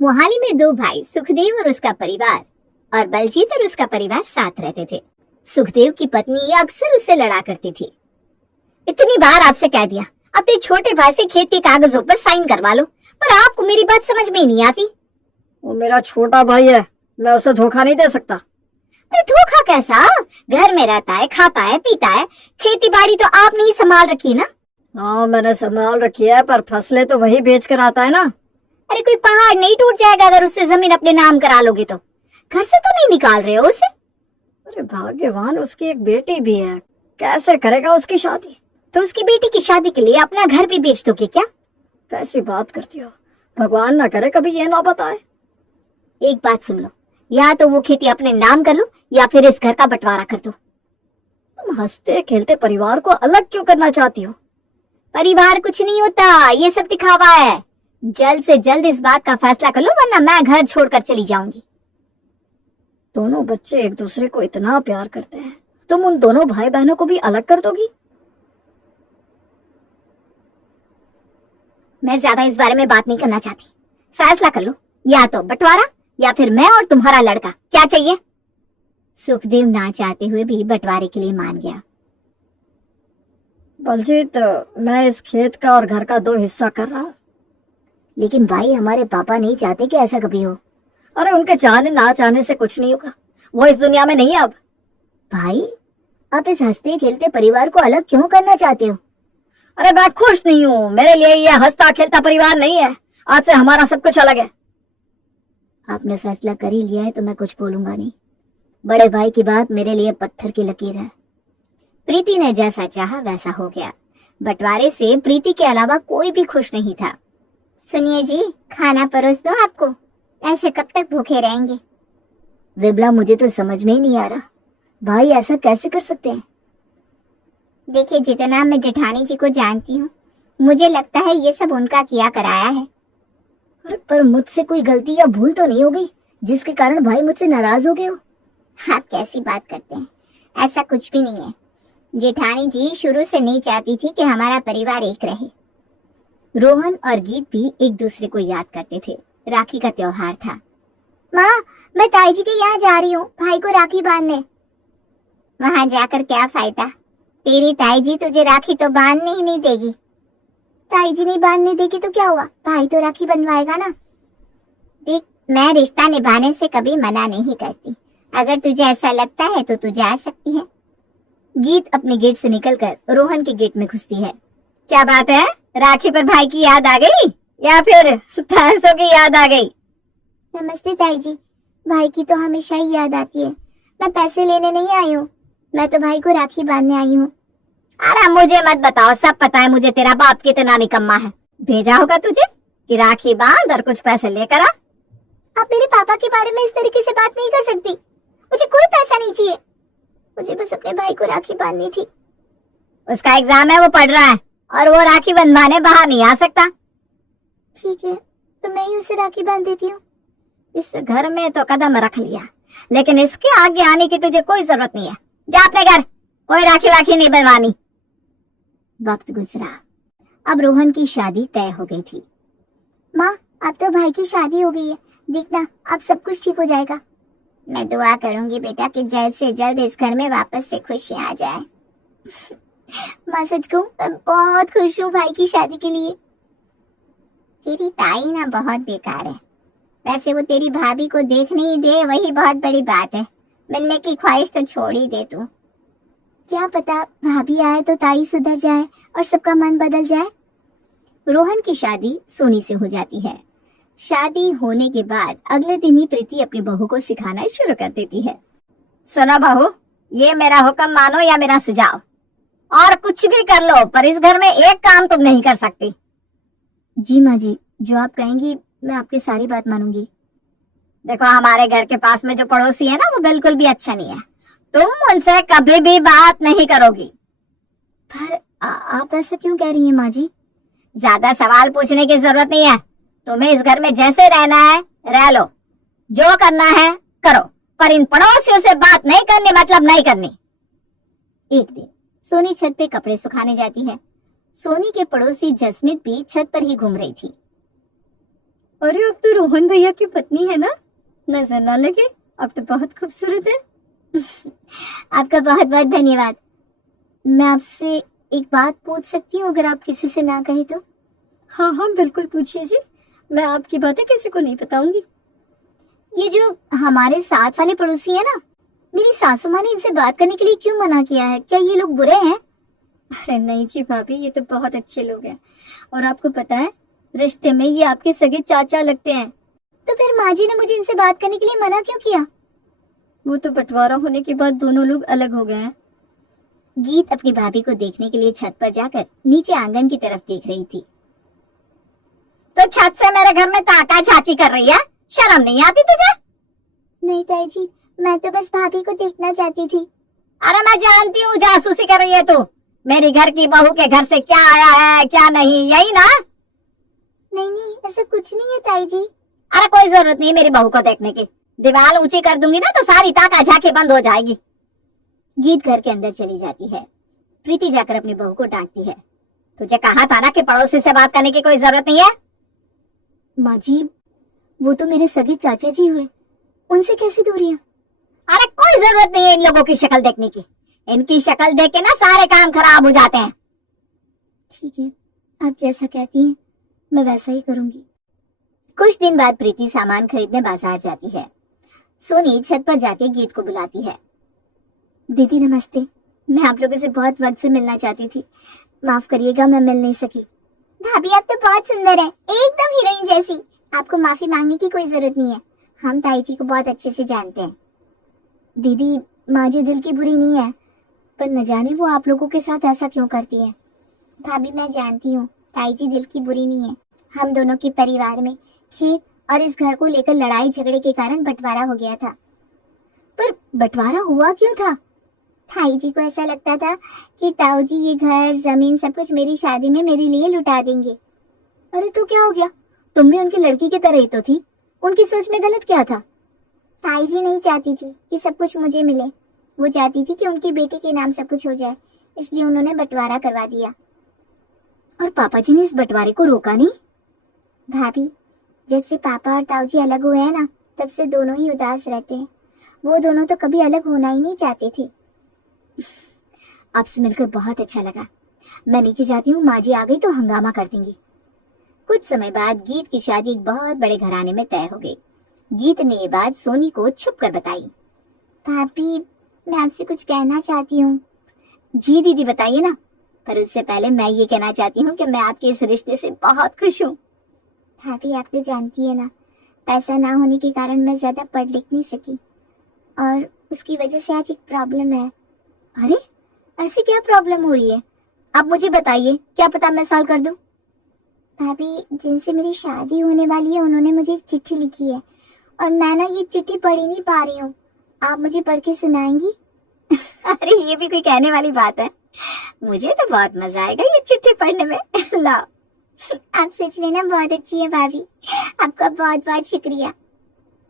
मोहाली में दो भाई सुखदेव और उसका परिवार और बलजीत और उसका परिवार साथ रहते थे। सुखदेव की पत्नी अक्सर उससे लड़ा करती थी। इतनी बार आपसे कह दिया अपने छोटे भाई से खेत के कागजों पर साइन करवा लो, पर आपको मेरी बात समझ में ही नहीं आती। वो मेरा छोटा भाई है, मैं उसे धोखा नहीं दे सकता। धोखा कैसा? घर में रहता है, खाता है, पीता है, खेती बाड़ी तो आपने ही संभाल रखी है ना। हाँ मैंने संभाल रखी है, पर फसलें तो वही बेच कर आता है ना। अरे कोई पहाड़ नहीं टूट जाएगा अगर उससे जमीन अपने नाम करा लोगे तो। घर से तो नहीं निकाल रहे हो उसे? अरे भाग्यवान, उसकी एक बेटी भी है, कैसे करेगा उसकी शादी? तो उसकी बेटी की शादी के लिए अपना घर भी बेच दोगे क्या? कैसी बात करती हो, भगवान ना करे कभी ये ना बताए। एक बात सुन लो, या तो वो खेती अपने नाम कर लो या फिर इस घर का बंटवारा कर दो। तुम हंसते खेलते परिवार को अलग क्यों करना चाहती हो? परिवार कुछ नहीं होता, ये सब दिखावा है। जल्द से जल्द इस बात का फैसला कर लो, वरना मैं घर छोड़कर चली जाऊंगी। दोनों बच्चे एक दूसरे को इतना प्यार करते हैं, तुम उन दोनों भाई बहनों को भी अलग कर दोगी? मैं ज्यादा इस बारे में बात नहीं करना चाहती। फैसला कर लो, या तो बंटवारा या फिर मैं और तुम्हारा लड़का। क्या चाहिए? सुखदेव ना चाहते हुए भी बंटवारे के लिए मान गया। बलजीत, मैं इस खेत का और घर का 2 हिस्सा कर रहा हूँ। लेकिन भाई, हमारे पापा नहीं चाहते कि ऐसा कभी हो। अरे उनके चाहने ना चाहने से कुछ नहीं होगा, वो इस दुनिया में नहीं है अब। भाई, आप इस हंसते खेलते परिवार को अलग क्यों करना चाहते हो? अरे मैं खुश नहीं हूँ, मेरे लिए ये हंसता खेलता परिवार नहीं है। आज से हमारा सब कुछ अलग है। आपने फैसला कर ही लिया है तो मैं कुछ बोलूंगा नहीं। बड़े भाई की बात मेरे लिए पत्थर की लकीर है। प्रीति ने जैसा चाहा वैसा हो गया। बंटवारे से प्रीति के अलावा कोई भी खुश नहीं था। सुनिए जी, खाना परोस दो आपको, ऐसे कब तक भूखे रहेंगे? विमला, मुझे तो समझ में ही नहीं आ रहा, भाई ऐसा कैसे कर सकते हैं? देखिए, जितना मैं जेठानी जी को जानती हूँ, मुझे लगता है ये सब उनका किया कराया है। अरे पर मुझसे कोई गलती या भूल तो नहीं हो गई जिसके कारण भाई मुझसे नाराज हो गए हो? आप कैसी बात करते हैं, ऐसा कुछ भी नहीं है। जेठानी जी शुरू से नहीं चाहती थी कि हमारा परिवार एक रहे। रोहन और गीत भी एक दूसरे को याद करते थे। राखी का त्योहार था। माँ, मैं ताई जी के यहाँ जा रही हूँ भाई को राखी बांधने। वहां जाकर क्या फायदा? तेरी ताई जी तुझे राखी तो बांधने ही नहीं देगी। ताई जी नहीं बांधने देगी तो क्या हुआ, भाई तो राखी बनवाएगा ना। देख, मैं रिश्ता निभाने से कभी मना नहीं करती। अगर तुझे ऐसा लगता है तो तू जा सकती है। गीत अपने गेट से निकलकर रोहन के गेट में घुसती है। क्या बात है, राखी पर भाई की याद आ गई या फिर पैसों की याद आ गई? नमस्ते ताई जी, भाई की तो हमेशा ही याद आती है। मैं पैसे लेने नहीं आई हूँ, मैं तो भाई को राखी बांधने आई हूँ। अरे मुझे मत बताओ, सब पता है मुझे तेरा बाप कितना निकम्मा है। भेजा होगा तुझे कि राखी बांध और कुछ पैसे लेकर आ। आप मेरे पापा के बारे में इस तरीके से बात नहीं कर सकती। मुझे कोई पैसा नहीं चाहिए, मुझे बस अपने भाई को राखी बांधनी थी। उसका एग्जाम है, वो पढ़ रहा है और वो राखी बंधवाने बाहर नहीं आ सकता। ठीक है, तो मैं ही उसे राखी बांध देती हूँ। इस घर में तो कदम रख लिया, लेकिन इसके आगे आने की तुझे कोई जरूरत नहीं है। जा अपने घर, कोई राखी वाखी नहीं बनवानी। वक्त गुजरा, अब रोहन की शादी तय हो गई थी। माँ, अब तो भाई की शादी हो गई है, देखना अब सब कुछ ठीक हो जाएगा। मैं दुआ करूंगी बेटा कि जल्द से जल्द इस घर में वापस से खुशियां आ जाए। माँ सच कहूं, मैं बहुत खुश हूँ भाई की शादी के लिए। तेरी ताई ना बहुत बेकार है। वैसे वो तेरी भाभी को देखने ही दे, वही बहुत बड़ी बात है। मिलने की ख्वाहिश तो छोड़ ही दे तू। क्या पता भाभी आए तो ताई सुधर जाए और सबका मन बदल जाए। रोहन की शादी सोनी से हो जाती है। शादी होने के बाद अगले दिन ही प्रीति अपनी बहू को सिखाना शुरू कर देती है। सुनो बहू, ये मेरा हुक्म मानो या मेरा सुझाव, और कुछ भी कर लो पर इस घर में एक काम तुम नहीं कर सकती। जी माँ जी, जो आप कहेंगी मैं आपकी सारी बात मानूंगी। देखो, हमारे घर के पास में जो पड़ोसी है ना, वो बिल्कुल भी अच्छा नहीं है। तुम उनसे कभी भी बात नहीं करोगी। पर आप ऐसा क्यों कह रही हैं माँ जी? ज्यादा सवाल पूछने की जरूरत नहीं है। तुम्हें इस घर में जैसे रहना है रह लो, जो करना है करो, पर इन पड़ोसियों से बात नहीं करनी, मतलब नहीं करनी। एक दिन सोनी छत पे कपड़े सुखाने जाती है। सोनी के पड़ोसी जसमीत भी छत पर ही घूम रही थी। अरे अब तो रोहन भैया की पत्नी है ना, नजर ना लगे, अब तो बहुत खूबसूरत है। आपका बहुत बहुत धन्यवाद। मैं आपसे एक बात पूछ सकती हूँ अगर आप किसी से ना कहे तो? हाँ हाँ बिल्कुल पूछिए जी, मैं आपकी बातें किसी को नहीं बताऊंगी। ये जो हमारे साथ वाले पड़ोसी है ना, मेरी सासू माँ ने इनसे बात करने के लिए क्यों मना किया है? क्या ये लोग बुरे हैं? अरे नहीं जी भाभी, ये तो बहुत अच्छे लोग हैं। और आपको पता है, रिश्ते में ये आपके सगे चाचा लगते हैं। तो फिर माँ जी ने मुझे इनसे बात करने के लिए मना क्यों किया? वो तो बंटवारा होने के बाद दोनों लोग अलग हो गए हैं। गीत अपनी भाभी को देखने के लिए छत पर जाकर नीचे आंगन की तरफ देख रही थी। तो छत से मेरे घर में ताका झांकी कर रही है, शर्म नहीं आती तुझे? नहीं ताई जी, मैं तो बस भाभी को देखना चाहती थी। अरे मैं जानती हूँ जासूसी कर रही है तू। मेरी घर की बहू के घर से क्या आया है क्या नहीं, यही ना? नहीं नहीं, ऐसा कुछ नहीं है ताई जी। अरे कोई जरूरत नहीं मेरी बहू को देखने की, दीवार ऊंची कर दूंगी ना तो सारी ताका झांकी बंद हो जाएगी। गीत घर के अंदर चली जाती है। प्रीति जाकर अपनी बहू को डांटती है। तुझे कहा था ना कि पड़ोसी से बात करने की कोई जरूरत नहीं है। माँ जी, वो तो मेरे सगे चाचा जी हुए, उनसे कैसी दूरियां? अरे कोई जरूरत नहीं है इन लोगों की शक्ल देखने की, इनकी शक्ल देख के ना सारे काम खराब हो जाते हैं। ठीक है, आप जैसा कहती हैं मैं वैसा ही करूंगी। कुछ दिन बाद प्रीति सामान खरीदने बाजार जाती है। सोनी छत पर जाके गीत को बुलाती है। दीदी नमस्ते, मैं आप लोगों से बहुत वक्त से मिलना चाहती थी, माफ करिएगा मैं मिल नहीं सकी। भाभी आप तो बहुत सुंदर है, एकदम हीरोइन जैसी। आपको माफी मांगने की कोई जरूरत नहीं है, हम ताई जी को बहुत अच्छे से जानते हैं। दीदी, माँ जी दिल की बुरी नहीं है, पर न जाने वो आप लोगों के साथ ऐसा क्यों करती है। भाभी मैं जानती हूँ ताई जी दिल की बुरी नहीं है। हम दोनों के परिवार में खेत और इस घर को लेकर लड़ाई झगड़े के कारण बंटवारा हो गया था। पर बंटवारा हुआ क्यों था? ताई जी को ऐसा लगता था कि ताऊ जी ये घर जमीन सब कुछ मेरी शादी में मेरे लिए लुटा देंगे। अरे तो क्या हो गया, तुम भी उनकी लड़की की तरह ही तो थी, उनकी सोच में गलत क्या था? ताई जी नहीं चाहती थी कि सब कुछ मुझे मिले, वो चाहती थी कि उनकी बेटी के नाम सब कुछ हो जाए, इसलिए उन्होंने बंटवारा करवा दिया। और पापा जी ने इस बंटवारे को रोका नहीं? भाभी, जब से पापा और ताऊ जी अलग हुए हैं ना, तब से दोनों ही उदास रहते हैं। वो दोनों तो कभी अलग होना ही नहीं चाहते थे। आपसे मिलकर बहुत अच्छा लगा, मैं नीचे जाती हूँ, माँ जी आ गई तो हंगामा कर देंगी। कुछ समय बाद गीत की शादी एक बहुत बड़े घराने में तय हो गई। गीत ने ये बात सोनी को छुप कर बताई। भाभी, मैं आपसे कुछ कहना चाहती हूँ। जी दीदी बताइए ना, पर उससे पहले मैं ये कहना चाहती हूँ कि मैं आपके इस रिश्ते से बहुत खुश हूँ। भाभी आप तो जानती है ना, पैसा ना होने के कारण मैं ज्यादा पढ़ लिख नहीं सकी और उसकी वजह से आज एक प्रॉब्लम है। अरे ऐसी क्या प्रॉब्लम हो रही है, आप मुझे बताइए, क्या पता मैं सॉल्व कर दूं। भाभी, जिनसे मेरी शादी होने वाली है उन्होंने मुझे एक चिट्ठी लिखी है और मैं ना ये चिट्ठी पढ़ ही नहीं पा रही हूँ, आप मुझे पढ़ के सुनाएंगी? अरे ये भी कोई कहने वाली बात है, मुझे तो बहुत मजा आएगा ये चिट्ठी पढ़ने में। लाओ। आप सच में ना बहुत अच्छी है भाभी, आपका बहुत बहुत शुक्रिया।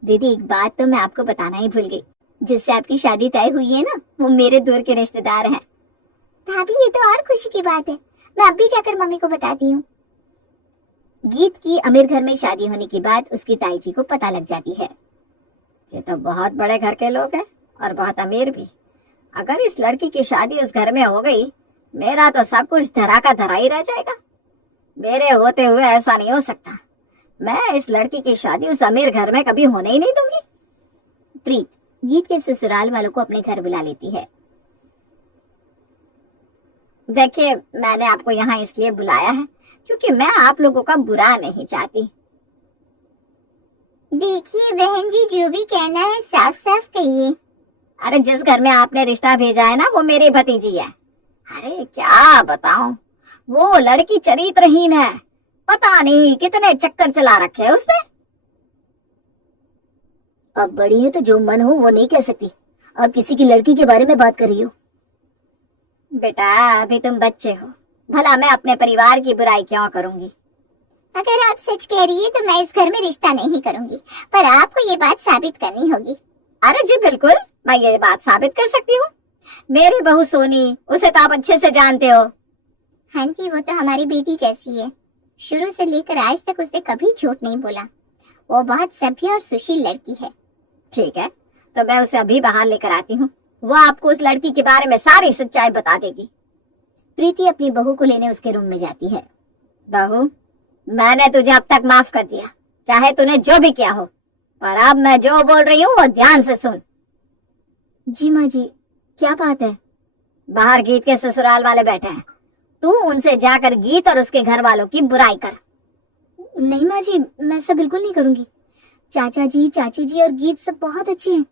दीदी एक बात तो मैं आपको बताना ही भूल गई, जिससे आपकी शादी तय हुई है ना, वो मेरे दूर के रिश्तेदार हैं। भाभी ये तो और खुशी की बात है, मैं अभी जाकर मम्मी को बताती हूँ। गीत की अमीर घर में शादी होने के बाद उसकी ताई जी को पता लग जाती है। ये तो बहुत बड़े घर के लोग हैं और बहुत अमीर भी। अगर इस लड़की की शादी उस घर में हो गई, मेरा तो सब कुछ धरा का धरा ही रह जाएगा। मेरे होते हुए ऐसा नहीं हो सकता, मैं इस लड़की की शादी उस अमीर घर में कभी होने ही नहीं दूंगी। प्रीत गीत के ससुराल वालों को अपने घर बुला लेती है। देखिए, मैंने आपको यहाँ इसलिए बुलाया है क्योंकि मैं आप लोगों का बुरा नहीं चाहती। देखिए बहन जी, जो भी कहना है साफ साफ कहिए। अरे जिस घर में आपने रिश्ता भेजा है ना, वो मेरी भतीजी है। अरे क्या बताऊं, वो लड़की चरित्रहीन है, पता नहीं कितने चक्कर चला रखे है उसने। अब बड़ी है तो जो मन हो वो नहीं कह सकती, अब किसी की लड़की के बारे में बात कर रही हो। बेटा अभी तुम बच्चे हो, भला मैं अपने परिवार की बुराई क्यों करूंगी। अगर आप सच कह रही है तो मैं इस घर में रिश्ता नहीं करूंगी, पर आपको ये बात साबित करनी होगी। अरे जी बिल्कुल, मैं ये बात साबित कर सकती हूँ। मेरी बहू सोनी, उसे तो आप अच्छे से जानते हो। हाँ जी, वो तो हमारी बेटी जैसी है, शुरू से लेकर आज तक उसने कभी झूठ नहीं बोला। वो बहुत सभ्य और सुशील लड़की है। ठीक है, तो मैं उसे अभी बाहर लेकर आती हूँ, वो आपको उस लड़की के बारे में सारी सच्चाई बता देगी। प्रीति अपनी बहू को लेने उसके रूम में जाती है। बहू, मैंने तुझे अब तक माफ कर दिया, चाहे तूने जो भी किया हो, पर अब मैं जो बोल रही हूँ वो ध्यान से सुन। जी माँ जी, क्या बात है? बाहर गीत के ससुराल वाले बैठे हैं, तू उनसे जाकर गीत और उसके घर वालों की बुराई कर। नहीं माँ जी, मैं ऐसा बिल्कुल नहीं करूंगी। चाचा जी, चाची जी और गीत सब बहुत अच्छे हैं।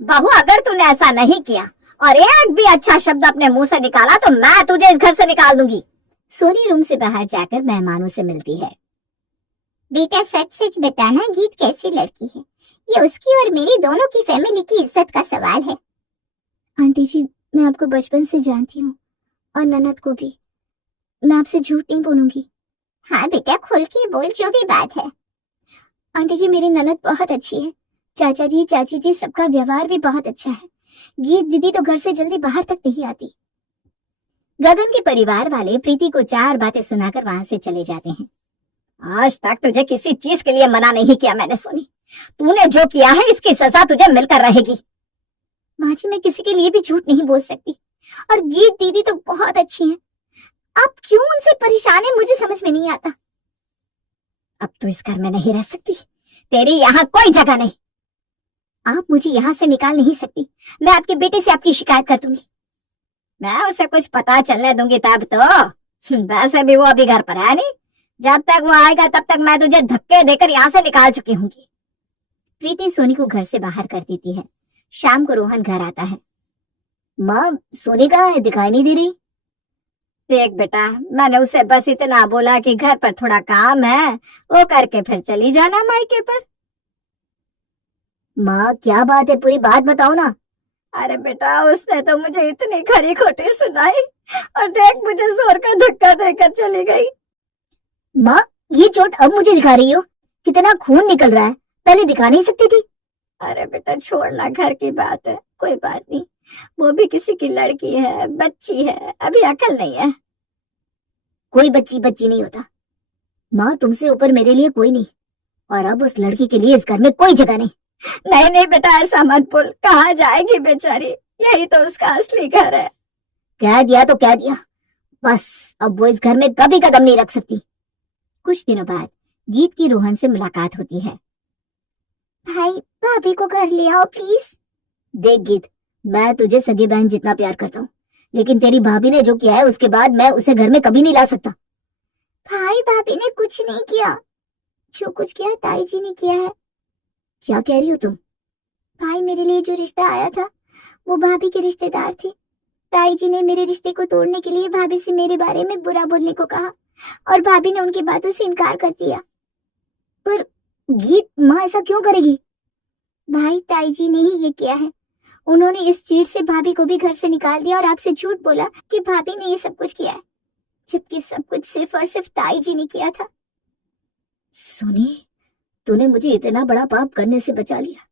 बहू, अगर तूने ऐसा नहीं किया और एक भी अच्छा शब्द अपने मुंह से निकाला तो मैं तुझे इस घर से निकाल दूंगी। सोनी रूम से बाहर जाकर मेहमानों से मिलती है। बेटा, सच सच बताना, गीत कैसी लड़की है? ये उसकी और मेरी दोनों की फैमिली की इज्जत का सवाल है। आंटी जी, मैं आपको बचपन से जानती हूँ और ननद को भी। मैं आपसे झूठ नहीं बोलूंगी। हाँ बेटा, खुल के बोल जो भी बात है। आंटी जी, मेरी ननद बहुत अच्छी है। चाचा जी, चाची जी, सबका व्यवहार भी बहुत अच्छा है। गीत दीदी तो घर से जल्दी बाहर तक नहीं आती। गगन के परिवार वाले प्रीति को 4 बातें सुनाकर वहां से चले जाते हैं। आज तक तुझे किसी चीज के लिए मना नहीं किया मैंने सोनी, तूने जो किया है इसकी सजा तुझे मिलकर रहेगी। माँ जी, मैं किसी के लिए भी झूठ नहीं बोल सकती। और गीत दीदी तो बहुत अच्छी हैं। आप क्यों उनसे परेशान है, मुझे समझ में नहीं आता। अब तू इस घर में नहीं रह सकती, तेरी यहाँ कोई जगह नहीं। आप मुझे यहाँ से निकाल नहीं सकती। मैं आपके बेटे से आपकी शिकायत कर दूंगी। मैं उसे कुछ पता चलने दूंगी तब तो। वैसे भी वो अभी घर पर है नहीं, जब तक वो आएगा तब तक मैं तुझे धक्के देकर यहाँ से निकाल चुकी हूँ। प्रीति सोनी को घर से बाहर कर देती है। शाम को रोहन घर आता है। माँ, सोनी कहाँ है? दिखाई नहीं दे रही। देख बेटा, मैंने उसे बस इतना बोला कि घर पर थोड़ा काम है, वो करके फिर चली जाना मायके पर। माँ, क्या बात है? पूरी बात बताओ ना। अरे बेटा, उसने तो मुझे इतनी खरी खोटी सुनाई और देख मुझे जोर का धक्का देकर चली गई। माँ, ये चोट अब मुझे दिखा रही हो? कितना खून निकल रहा है, पहले दिखा नहीं सकती थी? अरे बेटा, छोड़ना, घर की बात है, कोई बात नहीं। वो भी किसी की लड़की है, बच्ची है, अभी अकल नहीं है। कोई बच्ची बच्ची नहीं होता माँ, तुमसे ऊपर मेरे लिए कोई नहीं। और अब उस लड़की के लिए इस घर में कोई जगह नहीं। नहीं नहीं बेटा, ऐसा मत बोल, कहाँ जाएगी बेचारी, यही तो उसका असली घर है। कह दिया तो कह दिया, बस अब वो इस घर में कभी कदम नहीं रख सकती। कुछ दिनों बाद गीत की रोहन से मुलाकात होती है। भाई, भाभी को घर ले आओ प्लीज। देख गीत, मैं तुझे सगी बहन जितना प्यार करता हूँ, लेकिन तेरी भाभी ने जो किया है उसके बाद मैं उसे घर में कभी नहीं ला सकता। भाई, भाभी ने कुछ नहीं किया। जो कुछ किया ताई जी ने किया है। क्या कह रही हो तुम? भाई, मेरे लिए जो रिश्ता आया था वो भाभी के रिश्तेदार थे। ताई जी ने मेरे रिश्ते को तोड़ने के लिए भाभी से मेरे बारे में बुरा बोलने को कहा और भाभी ने उनकी बातों से इनकार कर दिया। पर गीत, माँ ऐसा क्यों करेगी? भाई, ताई जी ने ही ये किया है। उन्होंने इस चीट से भाभी को भी घर से निकाल दिया और आपसे झूठ बोला कि भाभी ने ये सब कुछ किया है, जबकि सब कुछ सिर्फ और सिर्फ ताई जी ने किया था। सुनी, तूने मुझे इतना बड़ा पाप करने से बचा लिया।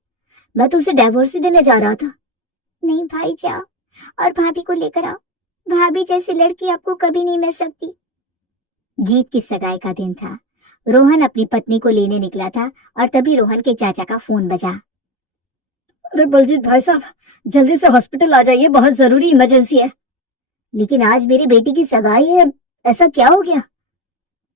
मैं तो उसे डिवोर्स ही देने जा रहा था। नहीं भाई, जाओ और भाभी को लेकर आओ। भाभी जैसी लड़की आपको कभी नहीं मिल सकती। गीत की सगाई का दिन था। रोहन अपनी पत्नी को लेने निकला था और तभी रोहन के चाचा का फोन बजा। अरे बलजीत भाई साहब, जल्दी से हॉस्पिटल आ जाइए, बहुत जरूरी इमरजेंसी है। लेकिन आज मेरी बेटी की सगाई है, ऐसा क्या हो गया?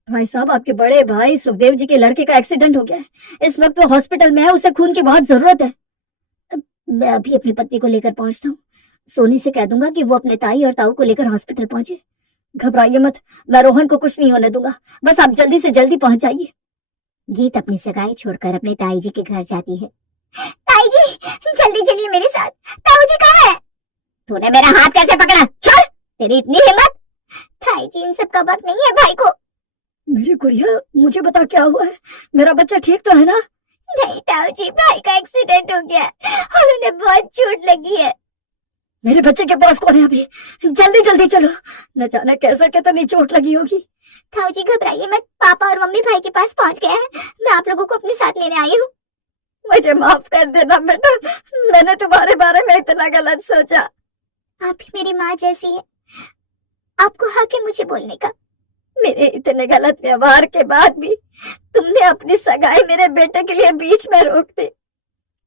भाई साहब, आपके बड़े भाई सुखदेव जी के लड़के का एक्सीडेंट हो गया है, इस वक्त वो हॉस्पिटल में है, उसे खून की बहुत जरूरत है। मैं अभी अपनी पत्नी को लेकर पहुंचता हूँ। सोनी से कह दूंगा कि वो अपने ताई और ताऊ को लेकर हॉस्पिटल पहुंचे। घबराइए मत, मैं रोहन को कुछ नहीं होने दूंगा, बस आप जल्दी से जल्दी पहुंच जाइए। गीत अपनी सगाई छोड़कर अपने ताई जी के घर जाती है। ताई जी, जल्दी चलिए मेरे साथ। ताऊ जी कहाँ है? तूने मेरा हाथ कैसे पकड़ा? छोड़, तेरी इतनी हिम्मत। ताई जी, इन सब का वक्त नहीं है, भाई को। मेरी गुड़िया, मुझे बता क्या हुआ है, मेरा बच्चा ठीक तो है ना? नहीं ताऊ जी, भाई का एक्सीडेंट हो गया और उन्हें बहुत चोट लगी है। मेरे बच्चे के पास कौन है अभी? जल्दी जल्दी चलो, न जाने कैसे कितनी चोट लगी होगी। ताऊ जी घबराइए मत, पापा और मम्मी भाई के पास पहुंच गए हैं। मैं आप लोगों को अपने साथ लेने आई हूँ। मुझे माफ कर देना बेटा, मैंने तुम्हारे बारे में इतना गलत सोचा। आप भी मेरी माँ जैसी है, आपको हक है मुझे बोलने का। मेरे इतने गलत व्यवहार के बाद भी तुमने अपनी सगाई मेरे बेटे के लिए बीच में रोक दी।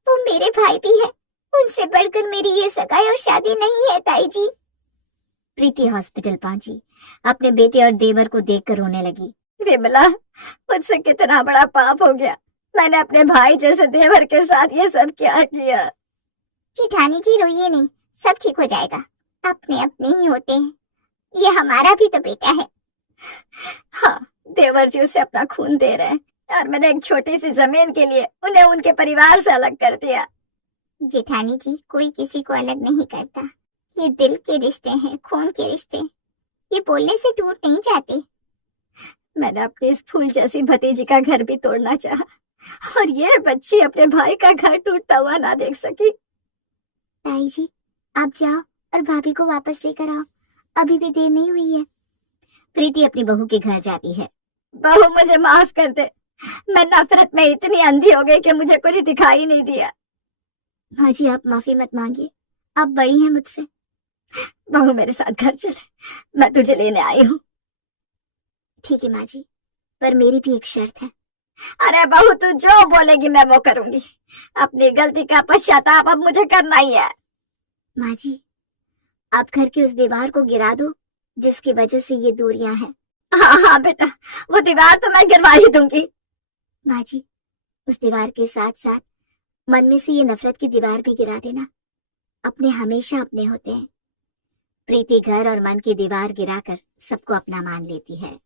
वो मेरे भाई भी है, उनसे बढ़कर मेरी ये सगाई और शादी नहीं है ताई जी। प्रीति हॉस्पिटल पहुंची, अपने बेटे और देवर को देखकर रोने लगी। विमला, मुझसे कितना बड़ा पाप हो गया। मैंने अपने भाई जैसे देवर के साथ ये सब क्या किया। जेठानी जी रोइए नहीं, सब ठीक हो जाएगा। अपने अपने ही होते हैं, ये हमारा भी तो बेटा है। हाँ, देवर जी उसे अपना खून दे रहे हैं और मैंने एक छोटी सी जमीन के लिए उन्हें उनके परिवार से अलग कर दिया। जेठानी जी, कोई किसी को अलग नहीं करता, ये दिल के रिश्ते हैं, खून के रिश्ते, ये बोलने से टूट नहीं जाते। मैंने अपनी इस फूल जैसी भतीजी का घर भी तोड़ना चाहा और ये बच्ची अपने भाई का घर टूटता हुआ ना देख सकी। ताई जी, आप जाओ और भाभी को वापस लेकर आओ, अभी भी देर नहीं हुई है। प्रीति अपनी बहू के घर जाती है। बहू, मुझे माफ कर दे, मैं नफरत में इतनी अंधी हो गई कि मुझे कुछ दिखाई नहीं दिया। माँ जी, आप माफी मत मांगिए, आप बड़ी हैं मुझसे। बहू, मेरे साथ घर चले, मैं तुझे लेने आई हूँ। ठीक है माँ जी, पर मेरी भी एक शर्त है। अरे बहू, तू जो बोलेगी मैं वो करूंगी। अपनी गलती का पश्चाताप अब मुझे करना ही है। माँ जी, आप घर की उस दीवार को गिरा दो जिसकी वजह से ये दूरियां हैं। हाँ हाँ बेटा, वो दीवार तो मैं गिरवा ही दूंगी। माँ जी, उस दीवार के साथ साथ मन में से ये नफरत की दीवार भी गिरा देना। अपने हमेशा अपने होते हैं। प्रीति घर और मन की दीवार गिराकर सबको अपना मान लेती है।